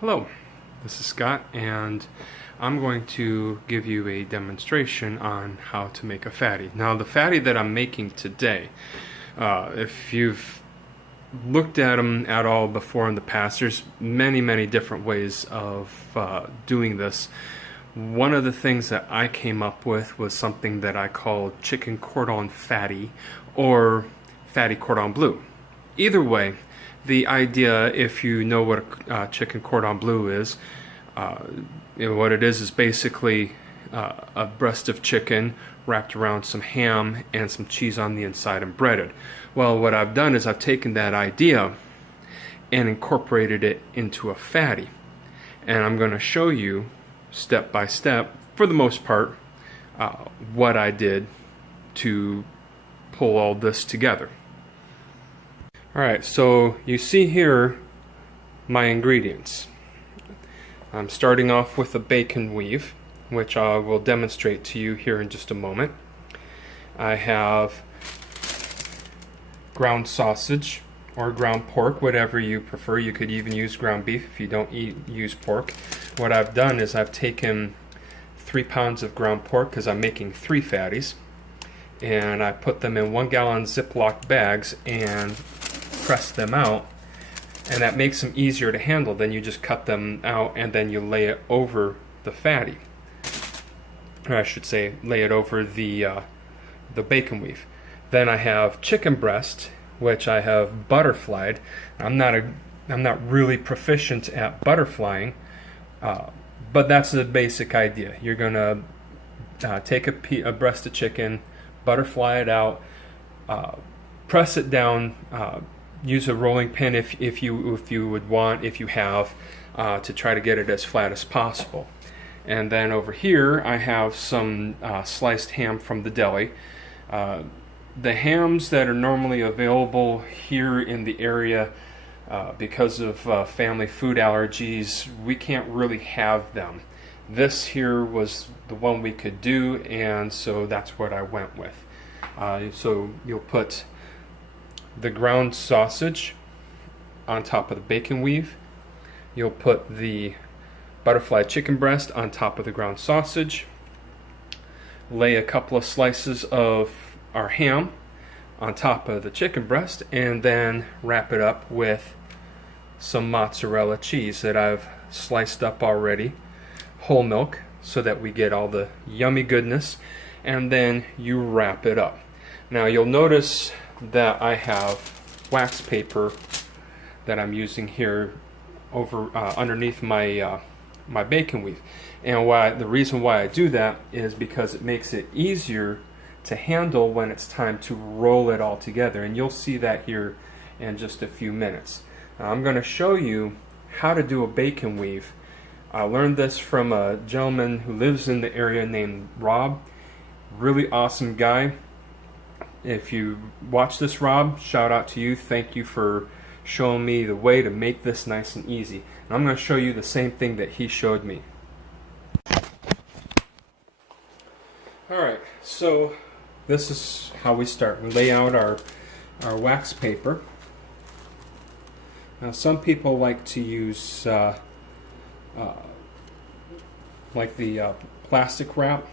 Hello, this is Scott, and I'm going to give you a demonstration on how to make a fatty. Now, the fatty that I'm making today, if you've looked at them at all before in the past, there's many different ways of doing this. One of the things that I came up with was something that I call chicken cordon fatty or fatty cordon bleu. Either way, the idea, if you know what a chicken cordon bleu is, what it is basically a breast of chicken wrapped around some ham and some cheese on the inside and breaded. Well, what I've done is I've taken that idea and incorporated it into a fatty. And I'm going to show you step by step, for the most part, what I did to pull all this together. Alright, so you see here my ingredients. I'm starting off with a bacon weave, which I will demonstrate to you here in just a moment. I have ground sausage or ground pork, whatever you prefer. You could even use ground beef if you don't use pork. What I've done is I've taken 3 pounds of ground pork, because I'm making 3 fatties, and I put them in 1 gallon Ziploc bags and press them out, and that makes them easier to handle. Then you just cut them out and then you lay it over the fatty, or I should say lay it over the bacon weave. Then I have chicken breast, which I have butterflied. I'm not really proficient at butterflying, but that's the basic idea. You're gonna take a breast of chicken, butterfly it out, press it down, use a rolling pin if you would want, if you have, to try to get it as flat as possible. And then over here I have some sliced ham from the deli. The hams that are normally available here in the area, because of family food allergies, we can't really have them. This here was the one we could do, and so that's what I went with. So you'll put the ground sausage on top of the bacon weave. You'll put the butterfly chicken breast on top of the ground sausage. Lay a couple of slices of our ham on top of the chicken breast, and then wrap it up with some mozzarella cheese that I've sliced up already, whole milk, so that we get all the yummy goodness, and then you wrap it up. Now you'll notice that I have wax paper that I'm using here over underneath my my bacon weave, and the reason why I do that is because it makes it easier to handle when it's time to roll it all together, and you'll see that here in just a few minutes. Now, I'm going to show you how to do a bacon weave. I learned this from a gentleman who lives in the area named Rob. Really awesome guy. If you watch this, Rob, shout out to you. Thank you for showing me the way to make this nice and easy. And I'm going to show you the same thing that he showed me. Alright, so this is how we start. We lay out our wax paper. Now, some people like to use like the plastic wrap.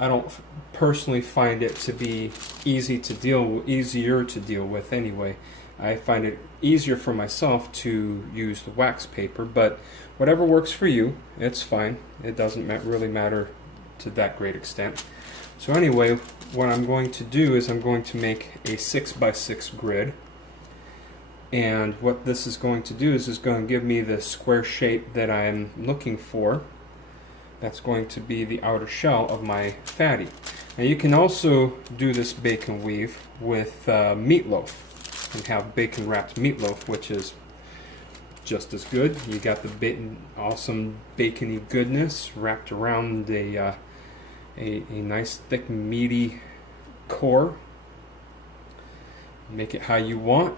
I don't personally find it to be easier to deal with anyway. I find it easier for myself to use the wax paper, but whatever works for you, it's fine. It doesn't really matter to that great extent. So anyway, what I'm going to do is I'm going to make a 6x6 grid, and what this is going to do is going to give me the square shape that I'm looking for. That's going to be the outer shell of my fatty. Now you can also do this bacon weave with meatloaf, and have bacon wrapped meatloaf, which is just as good. You got the awesome bacony goodness wrapped around a nice thick meaty core. Make it how you want.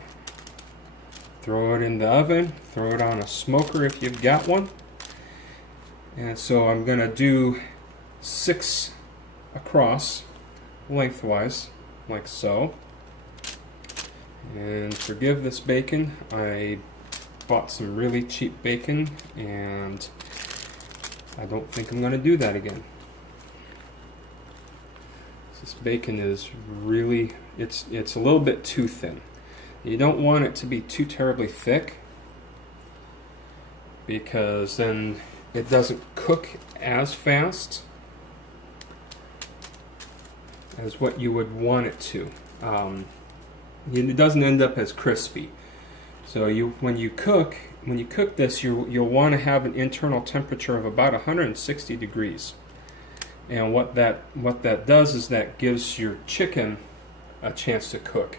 Throw it in the oven, throw it on a smoker if you've got one. And so I'm going to do 6 across lengthwise, like so. And forgive this bacon, I bought some really cheap bacon, and I don't think I'm going to do that again. This bacon is really, it's a little bit too thin. You don't want it to be too terribly thick, because then it doesn't cook as fast as what you would want it to. It doesn't end up as crispy. So when you cook this, you'll want to have an internal temperature of about 160 degrees. And what that does is that gives your chicken a chance to cook.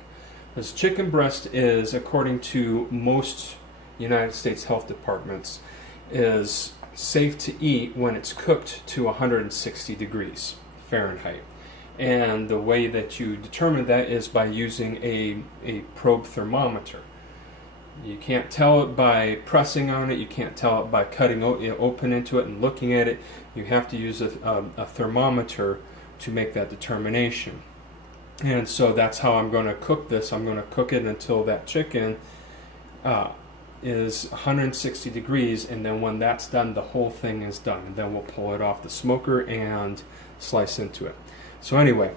Because chicken breast is, according to most United States health departments, is safe to eat when it's cooked to 160 degrees Fahrenheit. And the way that you determine that is by using a probe thermometer. You can't tell it by pressing on it. You can't tell it by cutting open into it and looking at it. You have to use a thermometer to make that determination. And so that's how I'm going to cook this. I'm going to cook it until that chicken is 160 degrees, and then when that's done, the whole thing is done. And then we'll pull it off the smoker and slice into it. So anyway,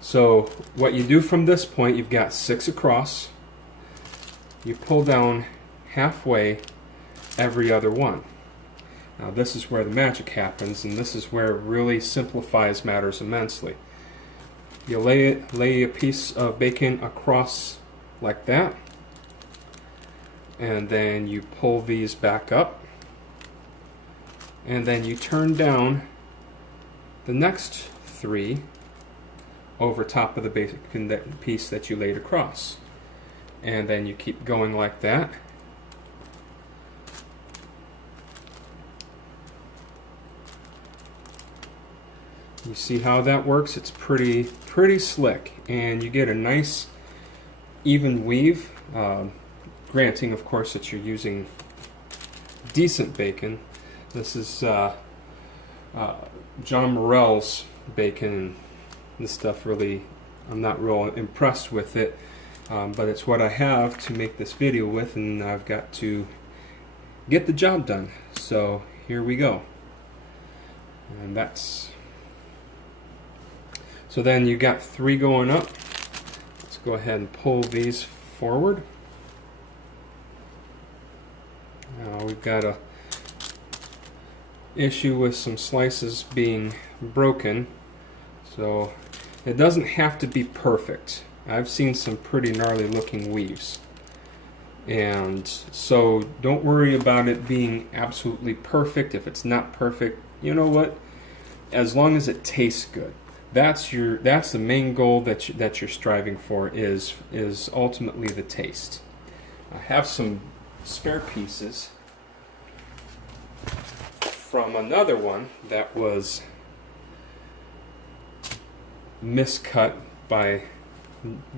so what you do from this point, you've got 6 across. You pull down halfway every other one. Now this is where the magic happens, and this is where it really simplifies matters immensely. You lay a piece of bacon across like that, and then you pull these back up, and then you turn down the next 3 over top of the bacon piece that you laid across. And then you keep going like that. You see how that works? It's pretty slick, and you get a nice even weave. Granting, of course, that you're using decent bacon. This is John Morrell's bacon. This stuff really, I'm not real impressed with it. But it's what I have to make this video with, and I've got to get the job done. So here we go. And that's, so then you got 3 going up. Let's go ahead and pull these forward. Now we've got a issue with some slices being broken, so it doesn't have to be perfect. I've seen some pretty gnarly looking weaves, and so don't worry about it being absolutely perfect. If it's not perfect, you know what, as long as it tastes good, that's the main goal that you're striving for, is ultimately the taste. I have some spare pieces from another one that was miscut by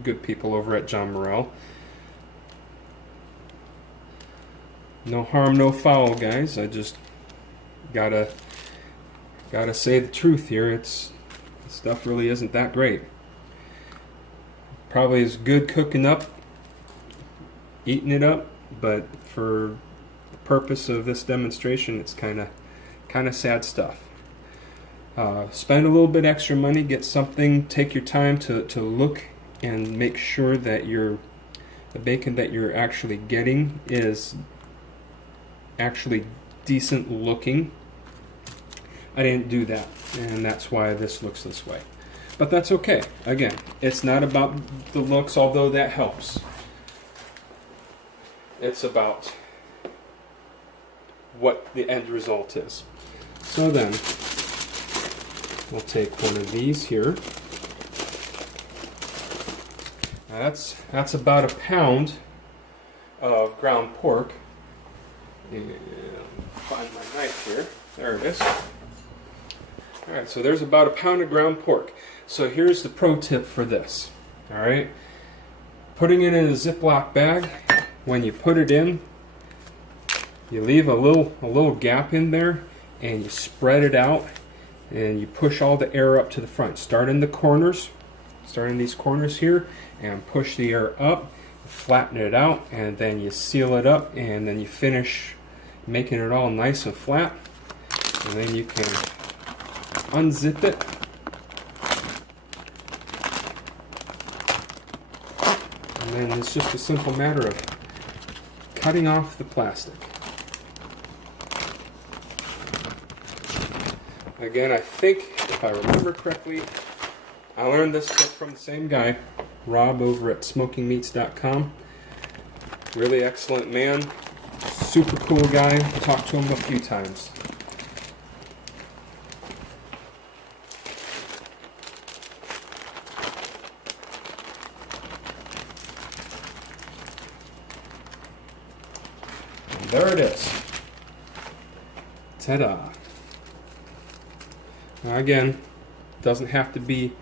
good people over at John Morrell. No harm, no foul, guys. I just gotta say the truth here. This stuff really isn't that great. Probably is good cooking up, eating it up, but for the purpose of this demonstration, it's kind of sad stuff. Spend a little bit extra money, get something, take your time to look and make sure that the bacon that you're actually getting is actually decent looking. I didn't do that, and that's why this looks this way. But that's okay. Again, it's not about the looks, although that helps. It's about what the end result is. So then, we'll take one of these here. Now that's about a pound of ground pork. And find my knife here. There it is. Alright, so there's about a pound of ground pork. So here's the pro tip for this. Alright, putting it in a Ziploc bag, when you put it in, you leave a little gap in there, and you spread it out, and you push all the air up to the front. Start in the corners, start in these corners here, and push the air up, flatten it out, and then you seal it up, and then you finish making it all nice and flat, and then you can unzip it. And then it's just a simple matter of cutting off the plastic. Again, I think, if I remember correctly, I learned this tip from the same guy, Rob over at smokingmeats.com. Really excellent man, super cool guy. I talked to him a few times. And there it is. Ta-da. Now again, doesn't have to be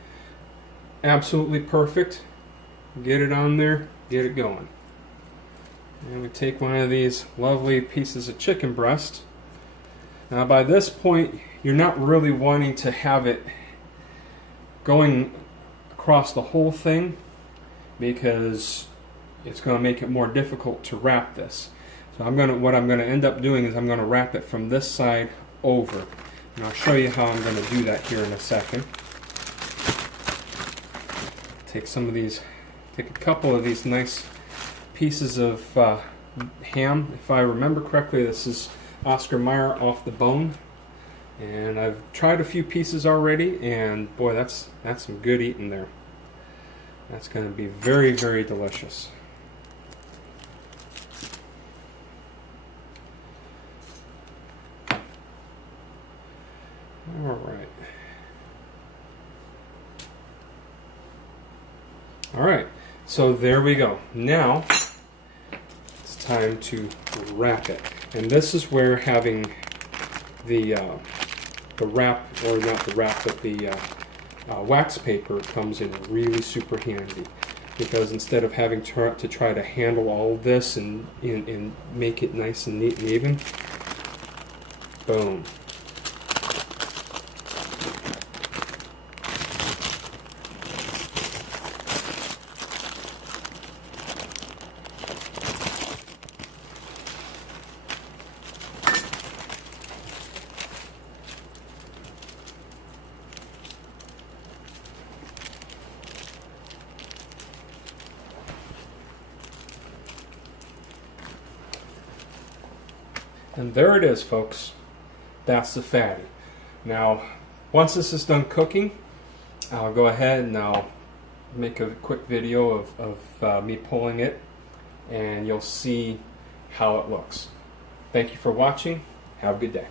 absolutely perfect. Get it on there, get it going. And we take one of these lovely pieces of chicken breast. Now by this point, you're not really wanting to have it going across the whole thing, because it's going to make it more difficult to wrap this. So what I'm going to end up doing is I'm going to wrap it from this side over. And I'll show you how I'm going to do that here in a second. Take a couple of these nice pieces of ham. If I remember correctly, this is Oscar Mayer off the bone. And I've tried a few pieces already, and boy, that's some good eating there. That's going to be very, very delicious. Alright, so there we go. Now it's time to wrap it. And this is where having the wrap, or not the wrap, but the wax paper comes in really super handy. Because instead of having to try to handle all of this and make it nice and neat and even, boom. And there it is, folks. That's the fatty. Now, once this is done cooking, I'll go ahead and I'll make a quick video of me pulling it, and you'll see how it looks. Thank you for watching. Have a good day.